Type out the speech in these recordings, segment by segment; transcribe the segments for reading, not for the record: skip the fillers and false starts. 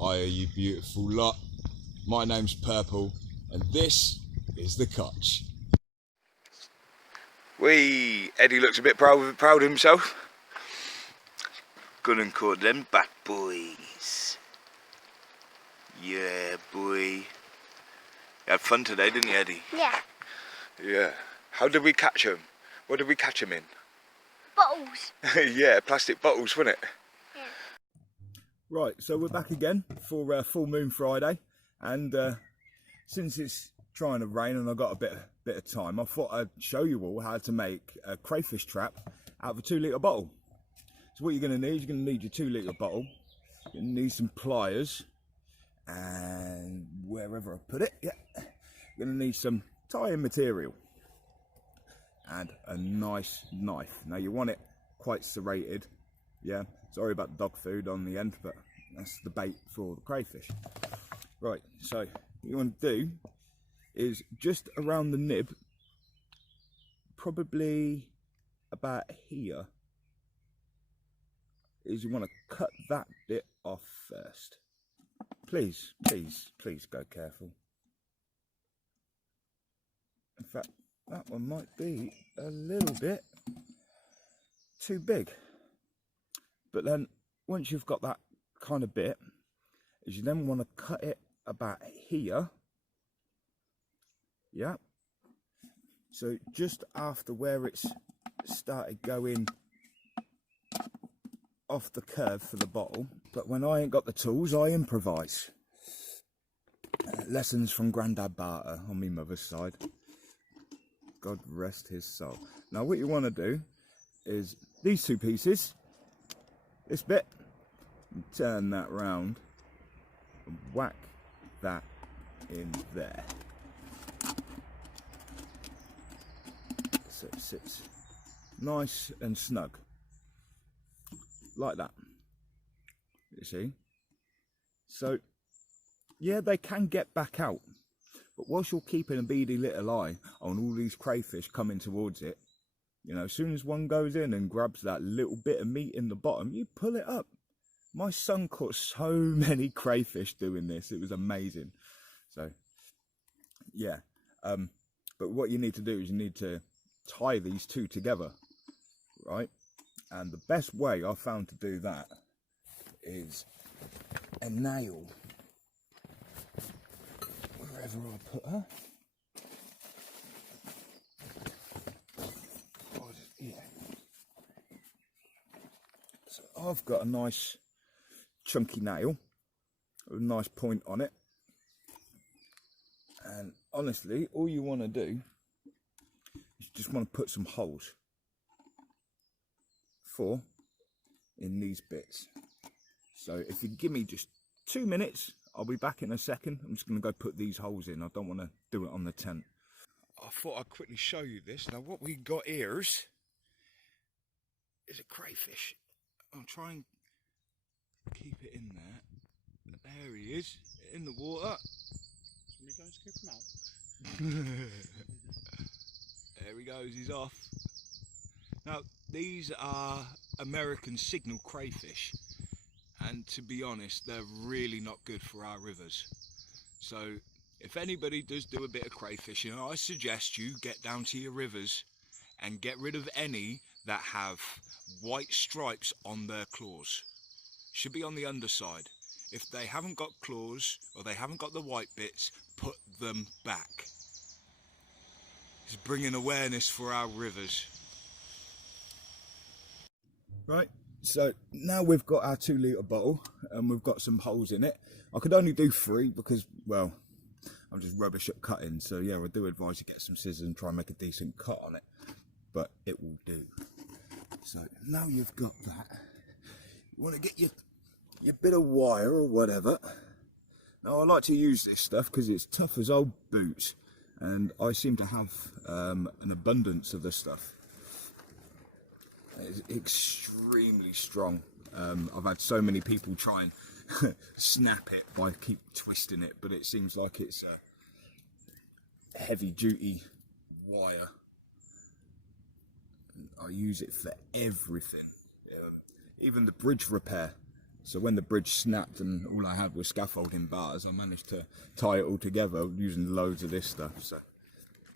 Hiya, you beautiful lot. My name's Purple, and this is the Cotch. Eddie looks a bit proud of himself. Good and caught them bad boys. Yeah, boy. You had fun today, didn't you, Eddie? Yeah. Yeah. How did we catch him? What did we catch him in? Bottles. Yeah, plastic bottles, wasn't it? Yeah. Right, so we're back again for Full Moon Friday, and since it's trying to rain and I've got a bit of time, I thought I'd show you all how to make a crayfish trap out of a 2 litre bottle. So what you're going to need, you're going to need your 2 litre bottle, you're going to need some pliers, and wherever I put it, yeah, you're going to need some tying material, and a nice knife. Now you want it quite serrated, yeah. Sorry about the dog food on the end, but that's the bait for the crayfish. Right, so what you want to do is just around the nib, probably about here, is you want to cut that bit off first. Please, please, please go careful. In fact, that one might be a little bit too big. But then once you've got that kind of bit, is you then want to cut it about here. Yeah. So just after where it's started going off the curve for the bottle. But when I ain't got the tools, I improvise. Lessons from Grandad Barter on my mother's side. God rest his soul. Now what you want to do is these 2 pieces, this bit, and turn that round and whack that in there. So it sits nice and snug, like that, you see. So, yeah, they can get back out, but whilst you're keeping a beady little eye on all these crayfish coming towards it, you know, as soon as one goes in and grabs that little bit of meat in the bottom, you pull it up. My son caught so many crayfish doing this. It was amazing. So, yeah. But what you need to do is you need to tie these 2 together, right? And the best way I found to do that is a nail. Wherever I put her. Yeah. So I've got a nice chunky nail with a nice point on it, and honestly all you want to do is just want to put some holes in these bits. So if you give me just 2 minutes, I'll be back in a second. I'm just going to go put these holes in. I don't want to do it on the tent. I thought I'd quickly show you this. Now what we got here is a crayfish. I'll try and keep it in there. There he is, in the water. Somebody go and scoop him out. There he goes, he's off. Now, these are American signal crayfish, and to be honest, they're really not good for our rivers. So, if anybody does do a bit of crayfishing, I suggest you get down to your rivers and get rid of any that have white stripes on their claws. Should be on the underside. If they haven't got claws or they haven't got the white bits, put them back. It's bringing awareness for our rivers. Right, so now we've got our 2 litre bottle and we've got some holes in it. I could only do 3 because, well, I'm just rubbish at cutting. So yeah, I do advise you get some scissors and try and make a decent cut on it. But it will do. So now you've got that, you want to get your bit of wire or whatever. Now I like to use this stuff because it's tough as old boots, and I seem to have an abundance of this stuff. It's extremely strong. I've had so many people try and snap it by keep twisting it, but it seems like it's a heavy duty wire. I use it for everything, even the bridge repair. So when the bridge snapped and all I had was scaffolding bars, I managed to tie it all together using loads of this stuff. So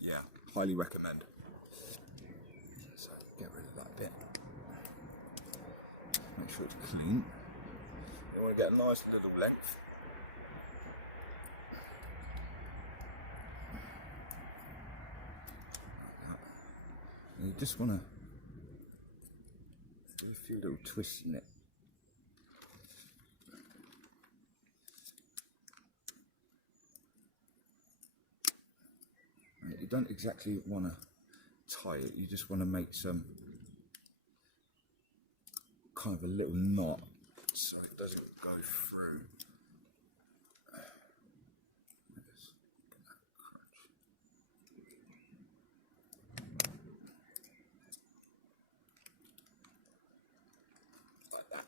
yeah, highly recommend. So get rid of that bit. Make sure it's clean. You want to get a nice little length. You just want to do a few little twists in it. You don't exactly want to tie it, you just want to make some kind of a little knot so it doesn't go through. Like that.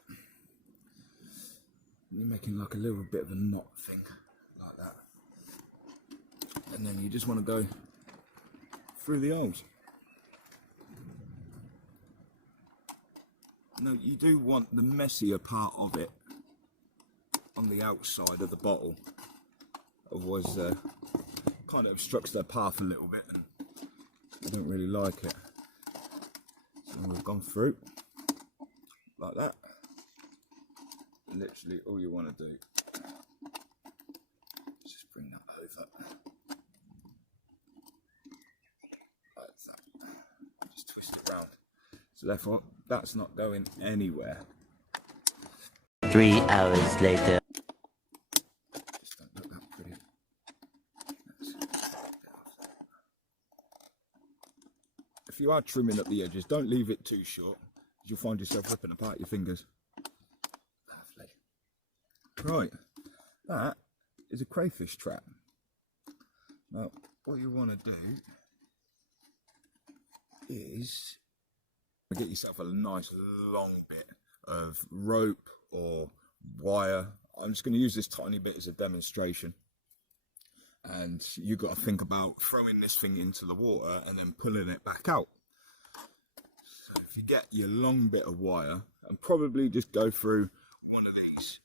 You're making like a little bit of a knot thing, like that. And then you just want to go through the holes. Now you do want the messier part of it on the outside of the bottle, otherwise kind of obstructs their path a little bit and I don't really like it. So we've gone through like that. Literally all you want to do is just bring that over like that, just twist it around. So therefore that's not going anywhere. 3 hours later. Just don't look that pretty. Let's get off that. If you are trimming up the edges, don't leave it too short, because you'll find yourself ripping apart your fingers. Lovely. Right, that is a crayfish trap. Now, what you want to do is get yourself a nice long bit of rope or wire. I'm just going to use this tiny bit as a demonstration, and you've got to think about throwing this thing into the water and then pulling it back out. So if you get your long bit of wire and probably just go through one of these,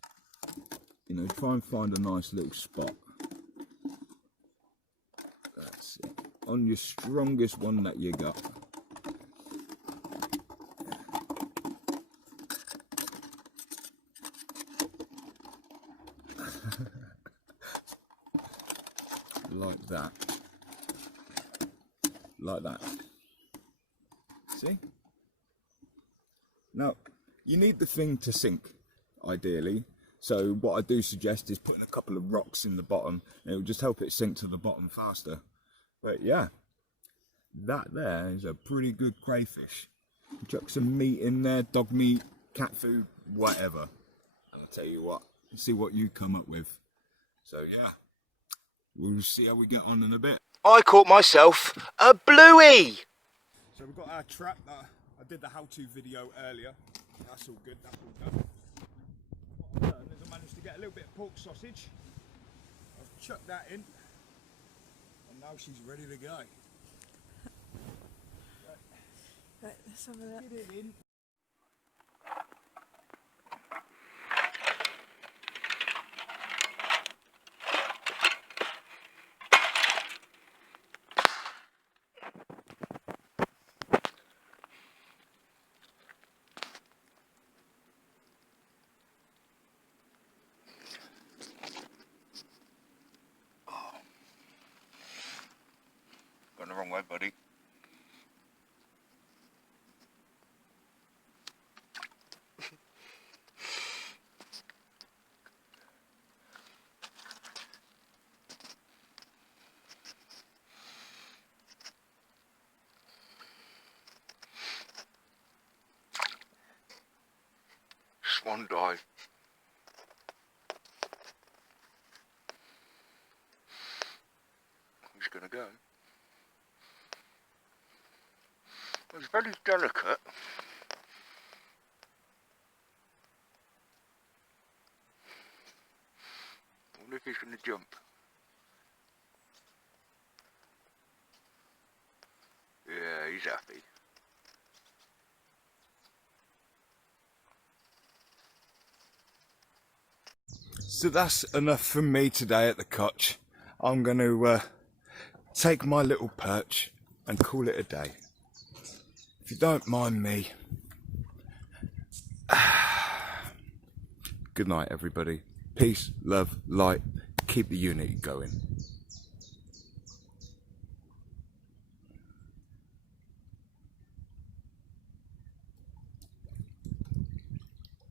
you know, try and find a nice little spot. That's it, on your strongest one that you got. Like that. Like that. See? Now, you need the thing to sink, ideally. So what I do suggest is putting a couple of rocks in the bottom, and it will just help it sink to the bottom faster. But yeah, that there is a pretty good crayfish. Chuck some meat in there, dog meat, cat food, whatever. And I'll tell you what, see what you come up with. So yeah, we'll see how we get on in a bit. I caught myself a bluey. So we've got our trap that I did the how-to video earlier. That's all good, that's all done. What I've done is I managed to get a little bit of pork sausage. I've chucked that in, and now she's ready to go. Right, let's have a look. Get it in. Going the wrong way, buddy. Swan dive. Who's gonna go? It's very delicate. I wonder if he's gonna jump. Yeah, he's happy. So that's enough from me today at the cotch. I'm going to take my little perch and call it a day. If you don't mind me. Good night, everybody. Peace, love, light. Keep the unity going.